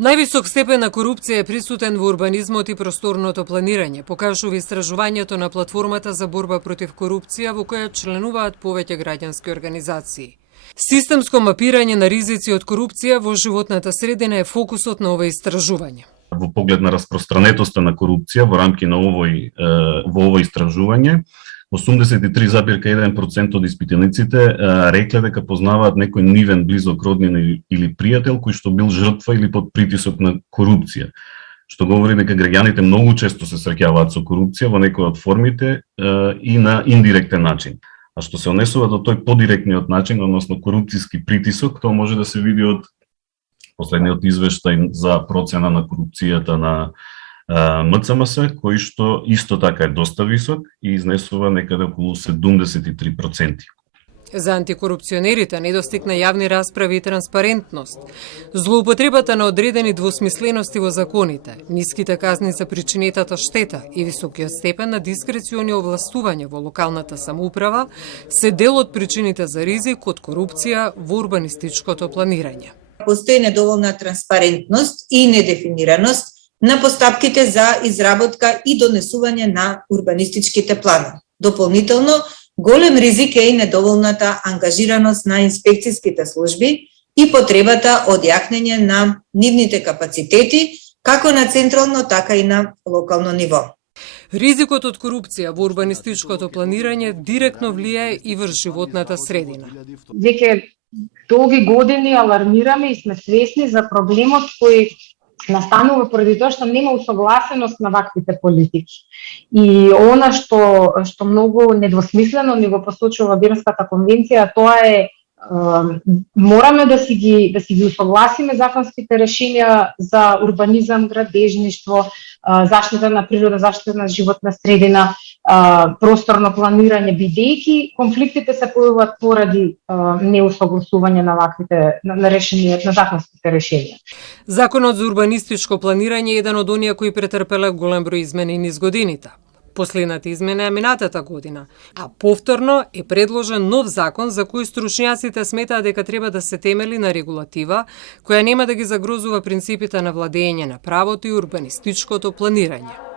Највисок степен на корупција е присутен во урбанизмот и просторното планирање, покажува истражувањето на платформата за борба против корупција во која членуваат повеќе граѓански организации. Системско мапирање на ризици од корупција во животната средина е фокусот на ова истражување. Во поглед на распространетоста на корупција во рамки на ово истражување, 83,1% од испитаниците рекле дека познаваат некој нивен близок роднин или пријател кој што бил жртва или под притисок на корупција, што говори дека граѓаните многу често се среќаваат со корупција во некој од формите и на индиректен начин. А што се однесува до тој подиректниот начин, односно корупцијски притисок, тоа може да се види од последниот извештај за процена на корупцијата на МЦМС, кој што исто така е доста висок и изнесува некаде околу 73%. За антикорупционерите недостиг на јавни расправи и транспарентност, злоупотребата на одредени двосмислености во законите, ниските казни за причинетата штета и високиот степен на дискрециони овластувања во локалната самоуправа се дел од причините за ризик од корупција во урбанистичкото планирање. Постои недоволна транспарентност и недефинираност на постапките за изработка и донесување на урбанистичките планови. Дополнително, голем ризик е и недоволната ангажираност на инспекцијските служби и потребата од јакнење на нивните капацитети, како на централно, така и на локално ниво. Ризикот од корупција во урбанистичкото планирање директно влијае и врз животната средина. Веќе долги години алармираме и сме свесни за проблемот кој настанува поради тоа што нема усогласеност на ваквите политики. И она што многу недвосмислено ни го посочува Бернската конвенција, тоа е мораме да си ги усогласиме законските решенија за урбанизам, градежништво, заштита на природа, заштита на животна средина, просторно планирање, бидејќи конфликтите се појавуваат поради неусогласување на ваквите на решенија, на законските решенија. Законот за урбанистичко планирање е еден од оние кои претрпеле голем број измени низ годините. Последната измена е минатата година, а повторно е предложен нов закон за кој стручњаците сметаат дека треба да се темели на регулатива која нема да ги загрозува принципите на владење на правото и урбанистичкото планирање.